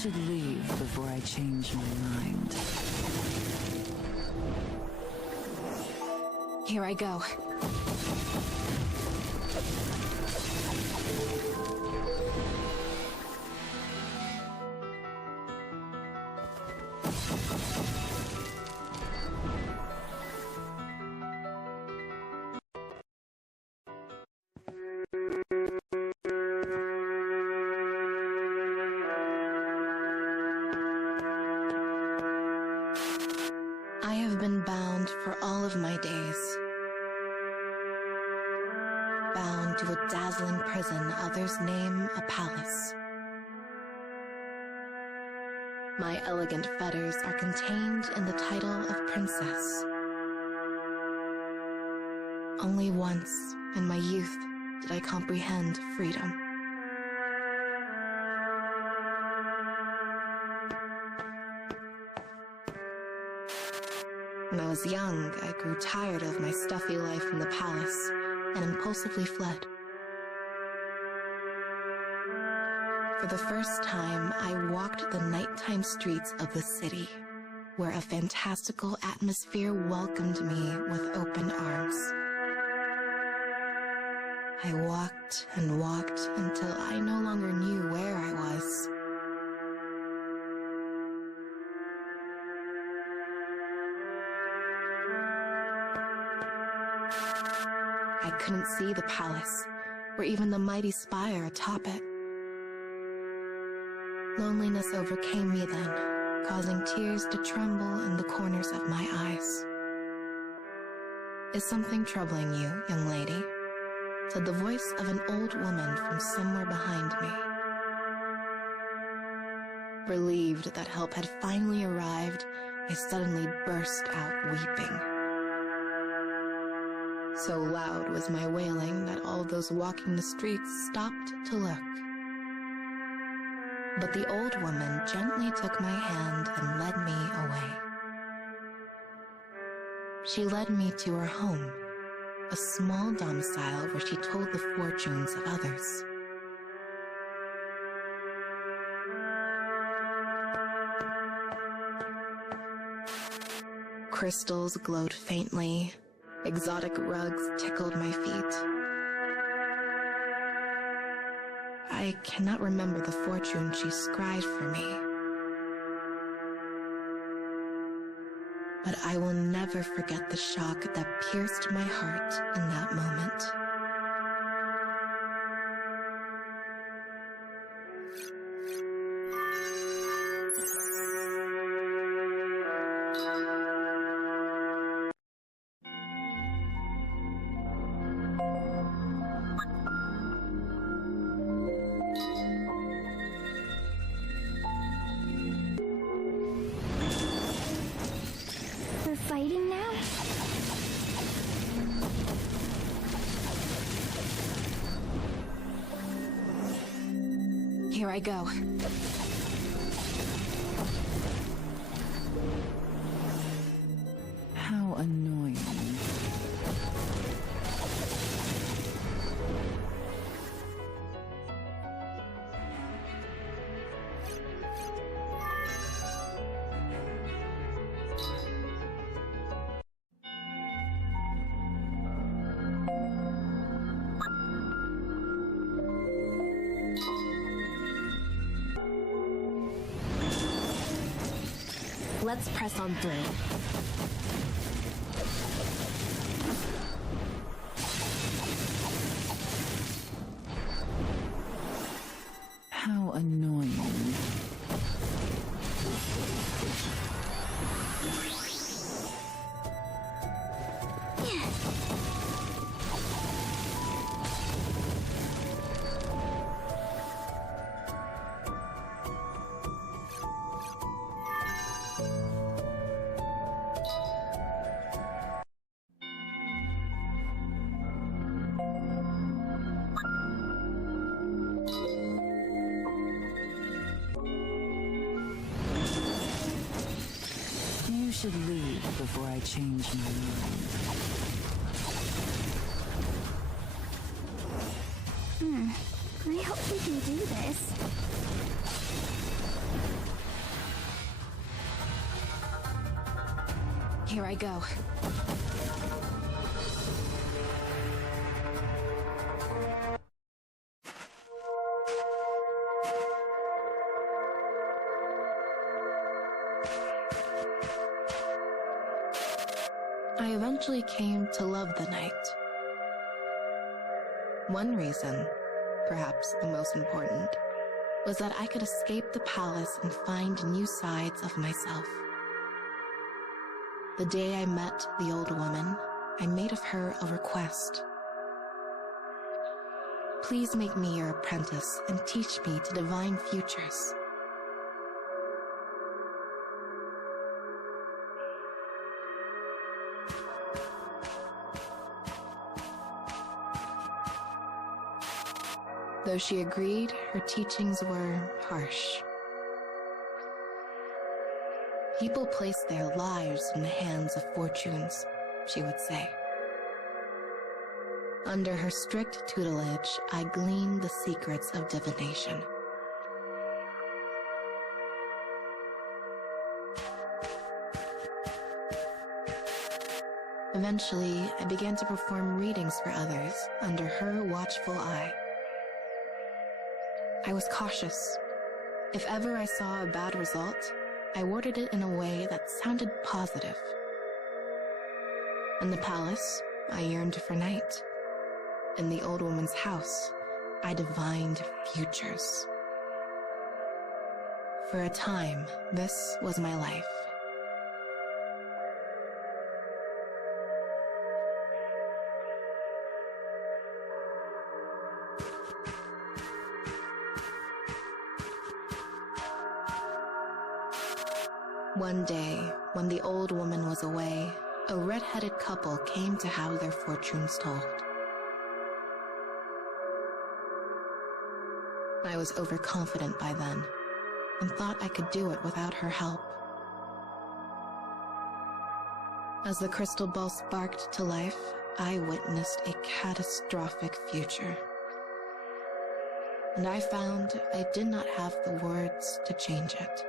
should leave before I change my mind. Here I go. I have been bound for all of my days. Bound to a dazzling prison others name a palace. My elegant fetters are contained in the title of princess. Only once, in my youth, did I comprehend freedom. When I was young, I grew tired of my stuffy life in the palace and impulsively fled. For the first time, I walked the nighttime streets of the city, where a fantastical atmosphere welcomed me with open arms. I walked and walked until I no longer knew where I was. I couldn't see the palace, or even the mighty spire atop it. Loneliness overcame me then, causing tears to tremble in the corners of my eyes. "Is something troubling you, young lady?" said the voice of an old woman from somewhere behind me. Relieved that help had finally arrived, I suddenly burst out weeping. So loud was my wailing that all those walking the streets stopped to look. But the old woman gently took my hand and led me away. She led me to her home, a small domicile where she told the fortunes of others. Crystals glowed faintly. Exotic rugs tickled my feet. I cannot remember the fortune she scribed for me. But I will never forget the shock that pierced my heart in that moment. Fighting now? Here I go. How annoying. Let's press on through. How annoying. You should leave before I change my mind. I hope we can do this. Here I go. I eventually came to love the night. One reason, perhaps the most important, was that I could escape the palace and find new sides of myself. The day I met the old woman, I made of her a request. Please make me your apprentice and teach me to divine futures. Though she agreed, her teachings were harsh. People place their lives in the hands of fortunes, she would say. Under her strict tutelage, I gleaned the secrets of divination. Eventually, I began to perform readings for others under her watchful eye. I was cautious. If ever I saw a bad result, I worded it in a way that sounded positive. In the palace, I yearned for night. In the old woman's house, I divined futures. For a time, this was my life. One day, when the old woman was away, a red-headed couple came to have their fortunes told. I was overconfident by then, and thought I could do it without her help. As the crystal ball sparked to life, I witnessed a catastrophic future. And I found I did not have the words to change it.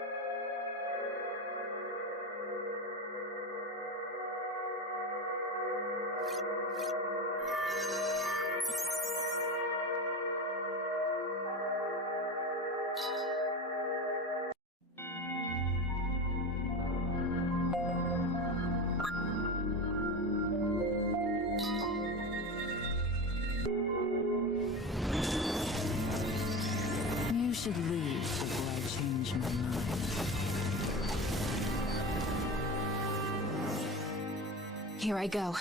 You should leave before I change my mind. Here I go.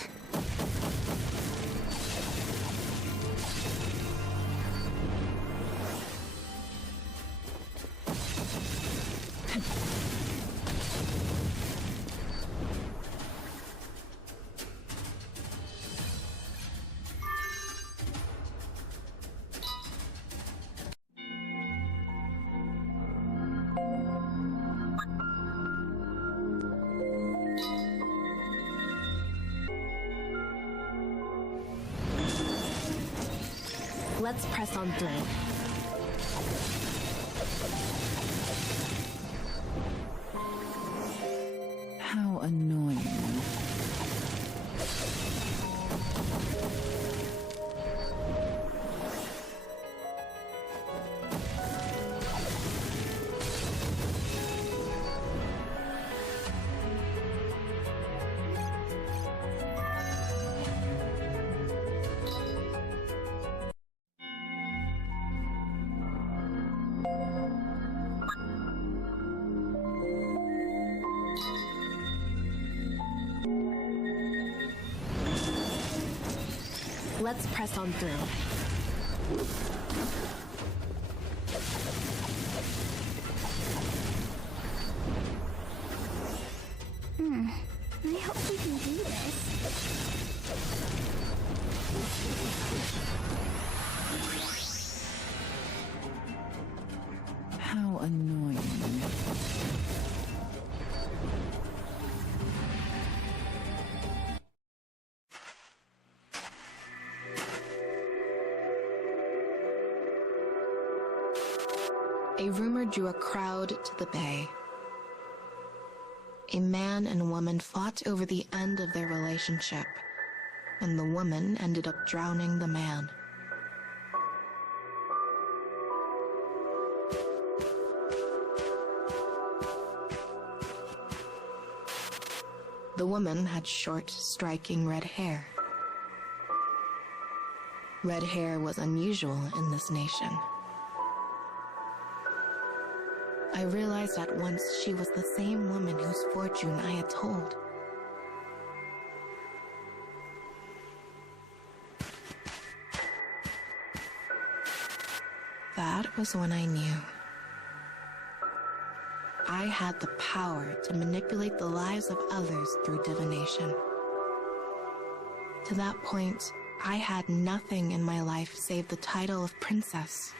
Let's press on through. How annoying. Let's press on through. I hope we can do this. How annoying. A rumor drew a crowd to the bay. a man and woman fought over the end of their relationship, and the woman ended up drowning the man. The woman had short, striking red hair. Red hair was unusual in this nation. I realized at once she was the same woman whose fortune I had told. That was when I knew. I had the power to manipulate the lives of others through divination. To that point, I had nothing in my life save the title of princess.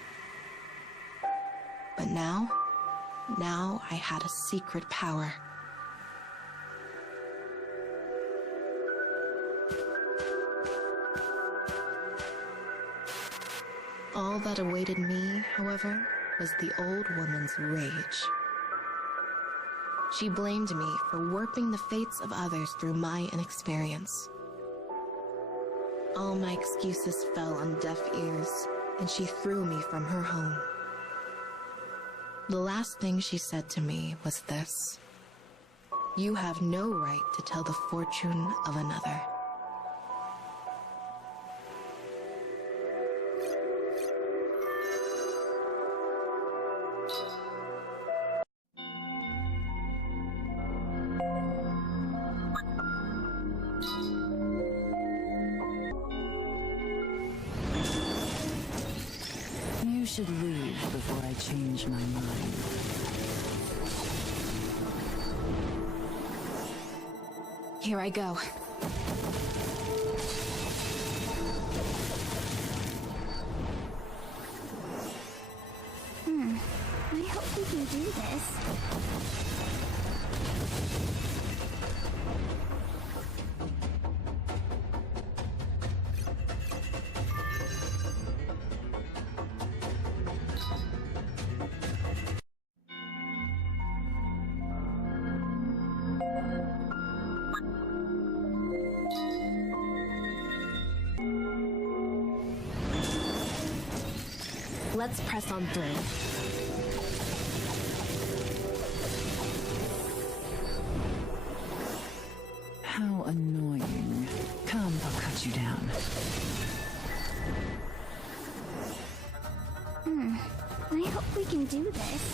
But now I had a secret power. All that awaited me, however, was the old woman's rage. She blamed me for warping the fates of others through my inexperience. All my excuses fell on deaf ears, and she threw me from her home. The last thing she said to me was this: "You have no right to tell the fortune of another." You should leave before I change my mind. Here I go. I hope we can do this. Let's press on through. How annoying. Come, I'll cut you down. I hope we can do this.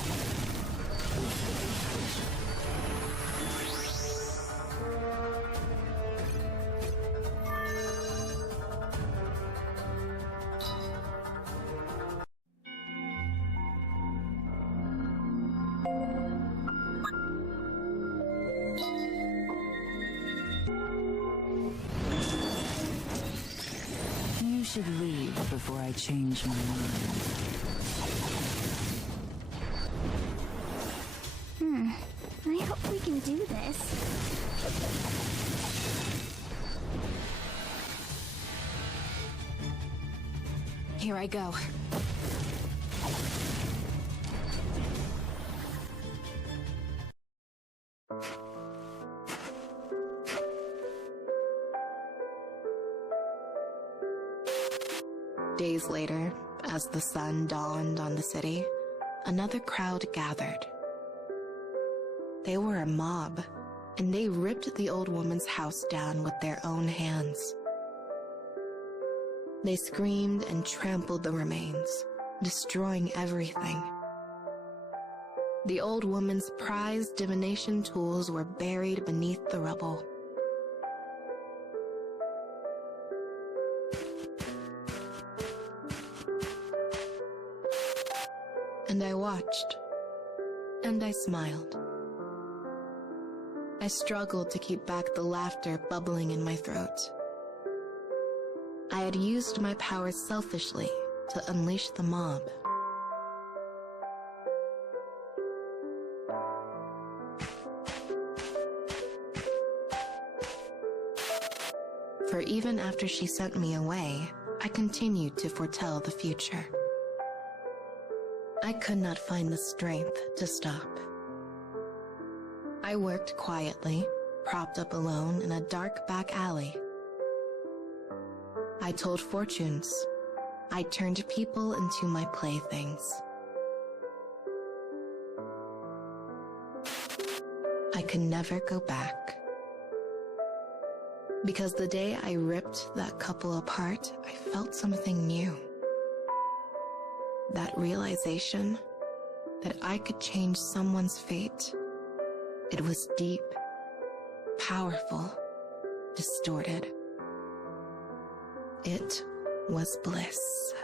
You should leave before I change my mind. I hope we can do this. Here I go. Days later, as the sun dawned on the city, another crowd gathered. They were a mob, and they ripped the old woman's house down with their own hands. They screamed and trampled the remains, destroying everything. The old woman's prized divination tools were buried beneath the rubble. And I watched, and I smiled. I struggled to keep back the laughter bubbling in my throat. I had used my powers selfishly to unleash the mob. For even after she sent me away, I continued to foretell the future. I could not find the strength to stop. I worked quietly, propped up alone in a dark back alley. I told fortunes. I turned people into my playthings. I could never go back. Because the day I ripped that couple apart, I felt something new. That realization that I could change someone's fate. It was deep, powerful, distorted. It was bliss.